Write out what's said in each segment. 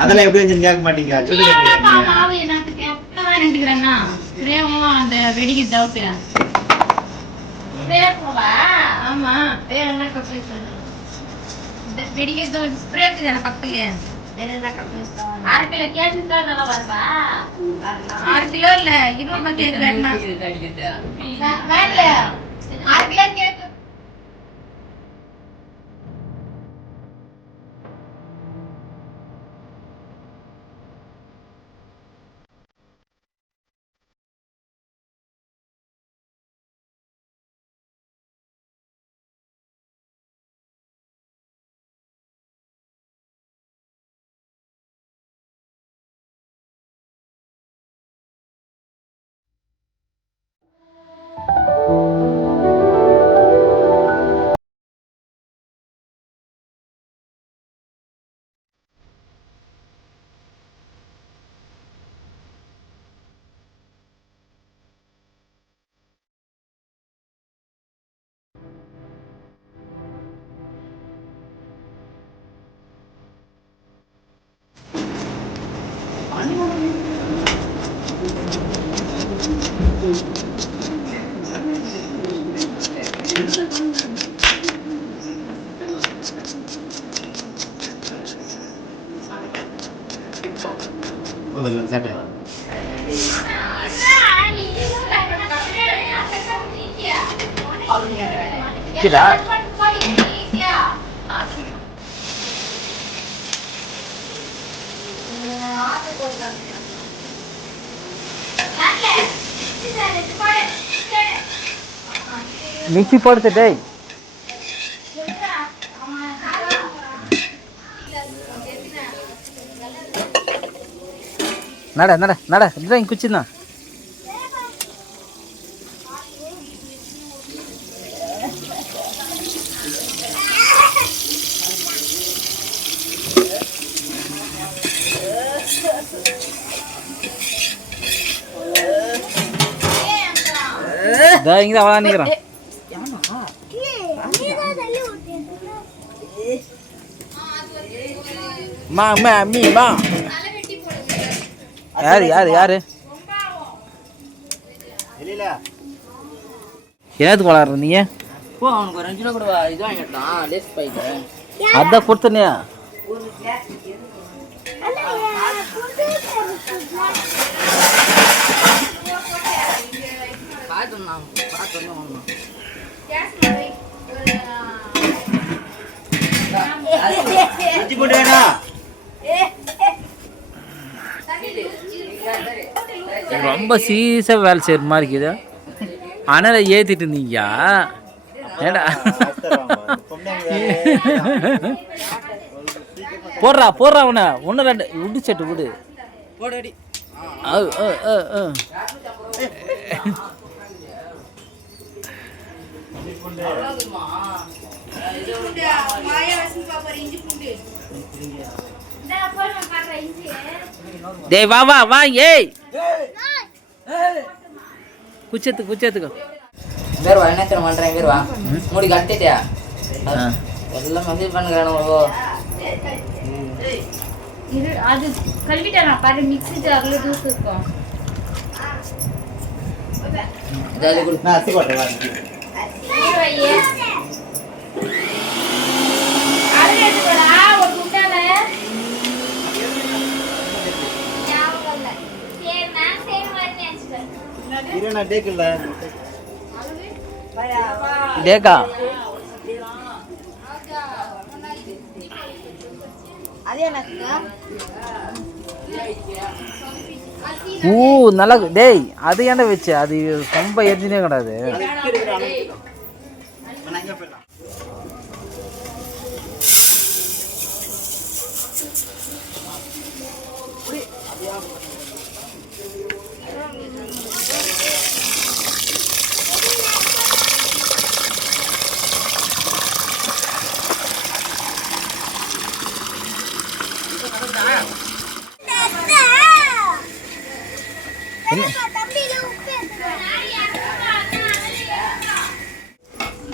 அதெல்லாம் எப்படி கேட்க மாட்டீங்க. அந்த வெடிக்க டவுட் ஆமா வெடிக்க ஸ்ப்ரே பக்கத்துக்கு 6 கிலோ கேட்டு நல்லா வருவா. 6 கிலோ இல்ல 25 வேணுமா? 6 கிலோ கேட்டு மிக்சி போடுத்து நட நட நட இதுதான் இங்கே குச்சிதான். இங்கே அவன் நிற்கிறான். மா மா மீ மா யாரு யாரு யாரு என்னத்துக்கு விளாட்ற நீ? அவனுக்கு ஒரு 5 ரூபா கூட இது வாங்கிட்டான் லேஸ் போயிட்டு அதான் கொடுத்தனியா? ரொம்ப சீரியஸாக வேலை செய்கிற மாதிரி இருக்குது. அனலை ஏற்றிட்டு இருந்தீங்க ஏடா போடுறா போடுறா அவனை 1 2 விடு செட்டு விடு. டேய் வா வா வா ஏய் குச்சத்துக்கு பேர் வா என்ன பண்றேன் பேர் வா மூடி கட்டிட்டியா எல்லாம் மசேஜ் பண்ணுறானோ இது அது கழுவிட்டேன் நான் பாரு மிக்ஸி ஜார்ல ஜூஸ் இருக்கும். ஜாலி குடு நான் அசி போடுறேன் வா ஐயே அது எடுடா ஒரு குண்டால யாவல்ல சேர் நான் சேர் மாதிரி நினைச்சேன். இரு நான் டேக்கல டேக்கா நல்லா டேய் அது ஏன்டா வச்சு அது ரொம்ப எரிஞ்சினே கிடையாது.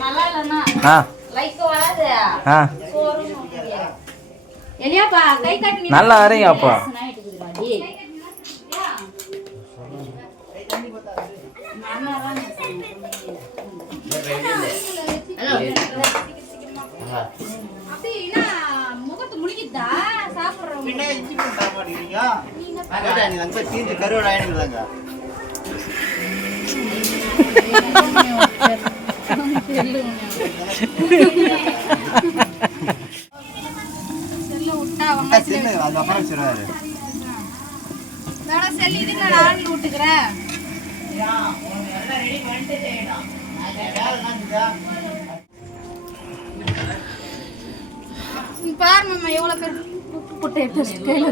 நல்லா இல்லைன்னா ஆ லைக் வராது ஆ எலியாப்பா கை காட்டி நல்லா வரீங்க அப்பா. முகத்து முடிக்குதா சாப்பிடுறோம் செல் இதுக்கு நான் ஆன்ல விட்டுக்கிறேன். பாரு மாமா எவ்வளவு பேர் உப்பு போட்டு எடுத்து கையில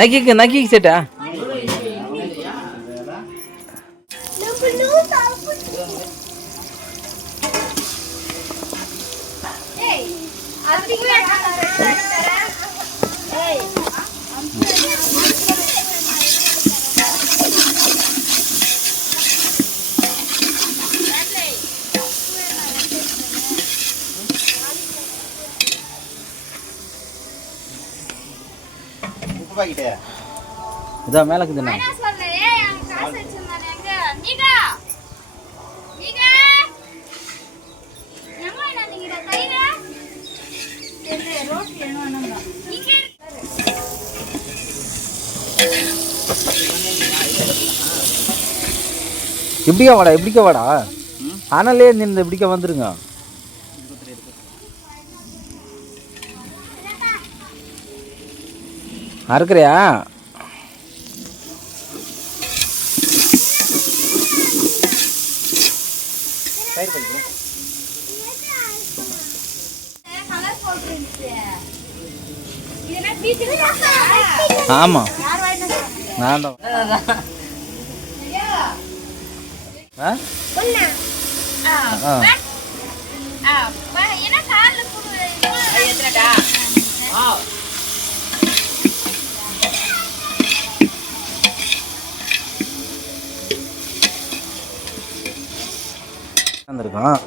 நக்கிக்கு சேட்டா இதான் மேலே இருக்குதுண்ணா. இப்படிக்கா வாடா ஆனாலே இந்த இப்படிக்கா வந்துருங்க. அறுக்கிறியா? ஆமா நான் தான். வந்திருக்கோம்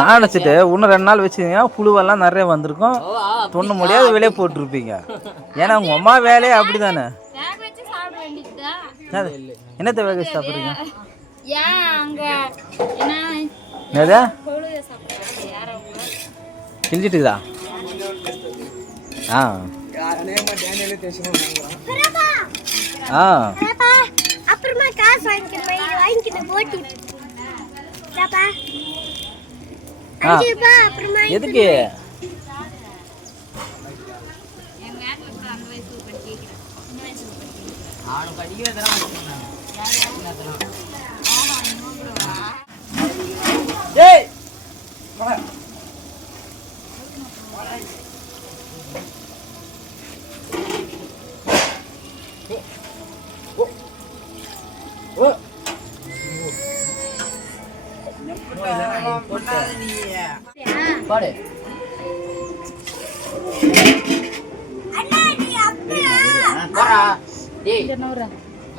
அடைச்சிட்டு இன்னும் 2 நாள் வச்சுங்க புழுவெல்லாம் நிறைய வந்திருக்கும். தொண்ண முடியாது வெளியே போட்டுருப்பீங்க. ஏன்னா உங்க அம்மா வேலையே அப்படிதானே. என்னத்தை வேக வச்சு சாப்பிட்றீங்க? என்னதா கிழிச்சிட்டுதா? ஆ ஆ அப்புறமா காசு வாங்கிட்டு போட்டி எதுக்கு?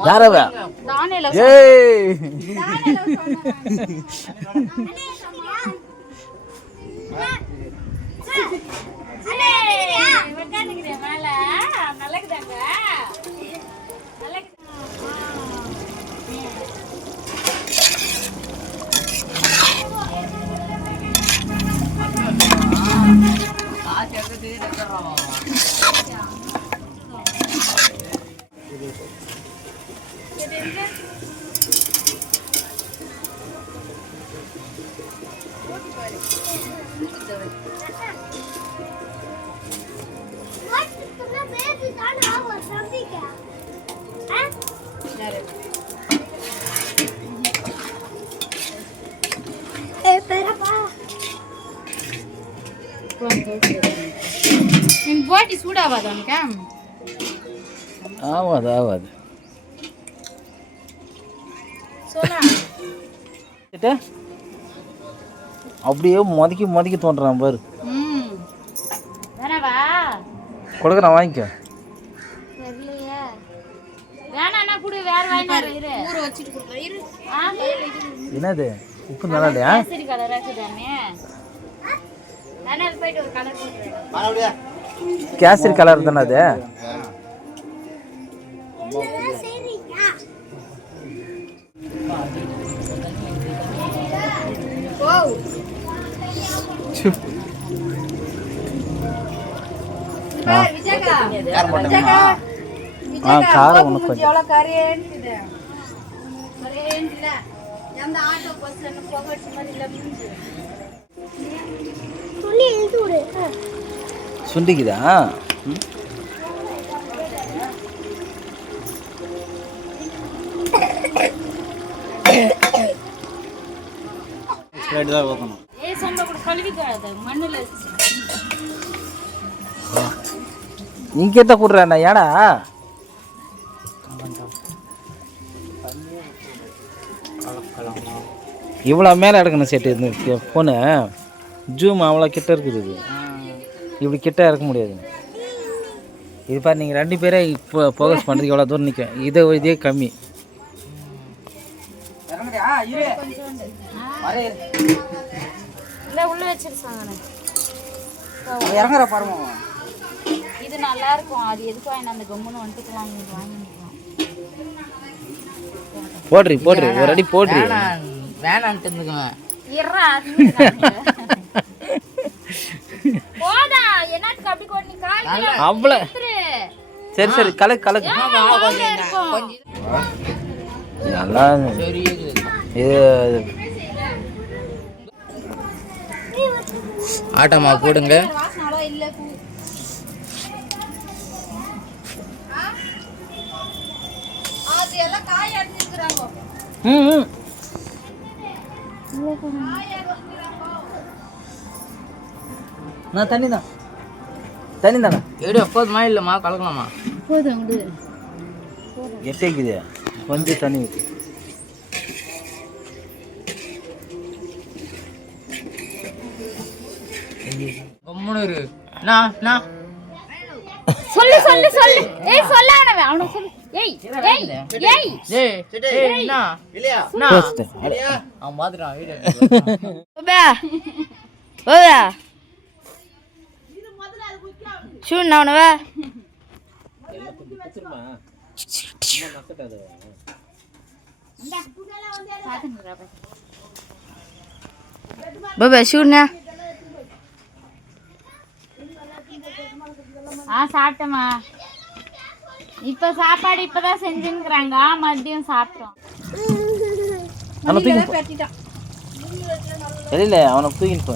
யாரவ? ஏய் போட்டி சூடாவாது உனக்கு? ஆவாது ஆவாது. அப்படியே மொதக்கி தோன்றான் பாரு. கொடுக்குறேன் வாங்கிக்க. வேணா கூட வேற வாங்கிட்டு ஊற வச்சுட்டு கொடுக்குறேன். என்னது உப்பு நல்லா இல்லையா? கேசரி கலரா இருக்குதானே? நானே அது போயிட்டு ஒரு கலர் போட்டுறேன். கேசரி கலர் தானே அது? காரம் ஒன்று கொஞ்சம் சுண்டிக்குதா? நீ கேட்ட கூடுறா ஏடா இவ்வளோ மேலே எடுக்கணும் செட்டு இந்த ஃபோனு ஜூம் அவ்வளோ கிட்ட இருக்குது இது. இப்படி கிட்ட இறக்க முடியாது. இது பாரு நீங்கள் 2 பேரே இப்போ ஃபோக்கஸ் பண்ணுறதுக்கு எவ்வளோ தூரம் நிற்கும். இதே கம்மி. உள்ள வச்சிருக்காங்க. இறங்குற பாருமா. இது நல்லா இருக்கும். அது எதுக்கு வாங்கி அந்த கம்முன்னு வந்துட்டு வாங்கிக்கலாம். போடுறி ஒரு அடி போடுறி. வேணான்ட்டு இருந்துக்குவேன். அவ்வளோ சரி கலக்கு நல்லா இது ஆட்டமா போடுங்க. நான் தண்ணி தானே போதுமா இல்லைம்மா கலக்கலாமா? போதும் எட்டேக்குது கொஞ்சம் தண்ணி ஊற்றி சொல்லு ஏய் சொல்லானவே அவன சொல்லு. ஏய் அவன் பாத்துறான் வீடியோ. ஷூன் அவனவே பாபா ஷூனா சாப்பிட்டேம்மா. இப்ப சாப்பாடு இப்பதான் செஞ்சுக்கிறாங்க. மதியம் சாப்பிட்டோம். தெரியல அவனை தூக்கிட்டு போ.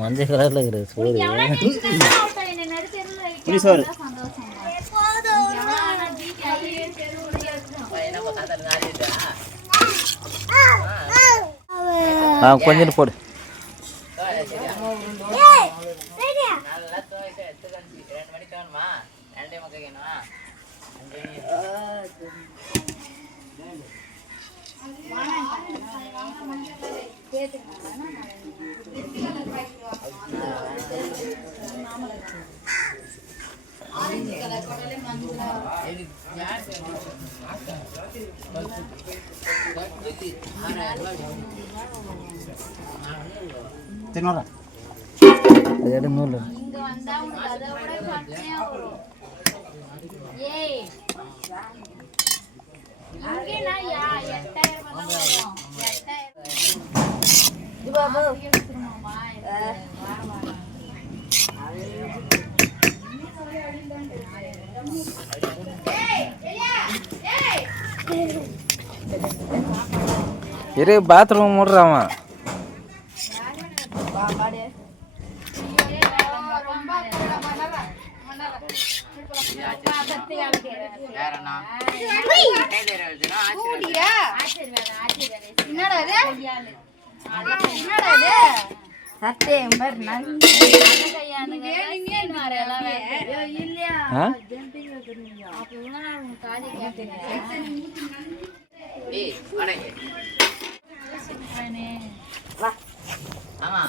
மஞ்சள் கலர்ல இருக்குது சோறு. கொஞ்சம் போடு. இரு பாத்ரூம் மூடுறான் ஆமா